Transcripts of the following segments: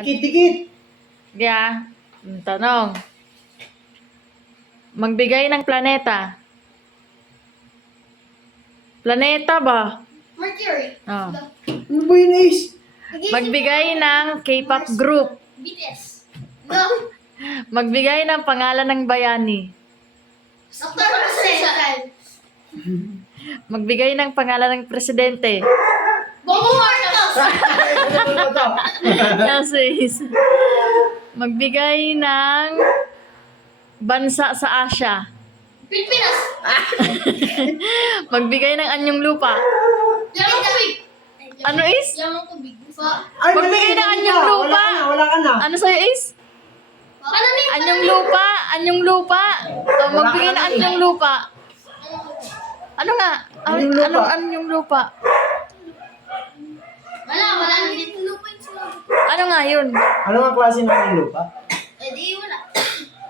Dikit-dikit. Yeah. Tanong. Magbigay ng planeta. Planeta ba? Mercury. Oh. Ano ba yun, Ace? Magbigay ng K-pop group. BTS. No. Magbigay ng pangalan ng bayani. Dr. President. Magbigay ng pangalan ng presidente. Bongo Marcos. Essays. Magbigay ng bansa sa Asia. Pilipinas. Magbigay ng anyong lupa. Yamang tubig. Ano is? Yamang tubig. Ay, Magbigay ng anyong lupa. Wala ka na. Ano sa'yo is? Ano ni? Anyong lupa. Anyong lupa. So, magbigay ng anyong lupa. Ano nga? Anyong lupa. Anong anyong lupa? Wala dito lupa yung sinabi ko. Ano nga yun? Ano nga klase ng yung lupa? Eh di wala.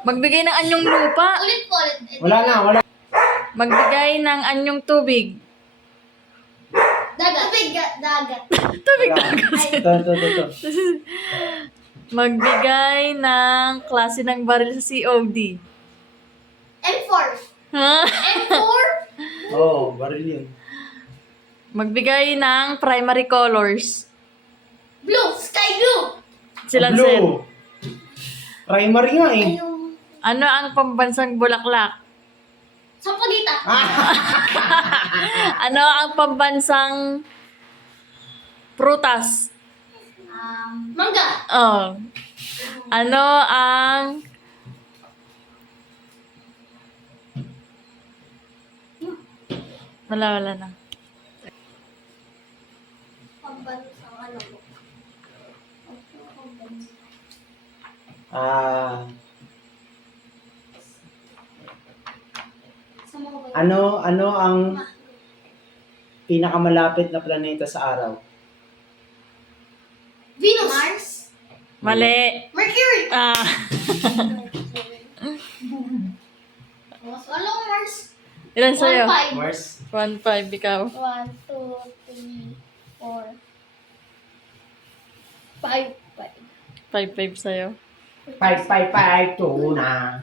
Magbigay ng anyong lupa. Ulit po ulit. Wala na, wala. Magbigay ng anyong tubig. Dagat. Tubig dagat. Tubig Wala. Ito. Magbigay ng klase ng baril sa COD. M4. Ha? M4. Oo, baril yun. Magbigay ng primary colors. Blue. Sky blue. Sila Blue. Sir. Primary nga eh. Yung Ano ang pambansang bulaklak? Sampagita. Ano ang pambansang prutas? Mangga. Oh. Ano ang wala na. Pambansang ano po? Sa mga bayan. Ano ang pinakamalapit na planeta sa araw? Venus. Mars. Mali. Mercury. Ah. Alam ko Mars. Ilan sa'yo? 1, 5. Mars? 1-5 ikaw. 1, 2, 3, 4, 5, 5. 5-5 sa'yo. 5, 5, 5, 2 na.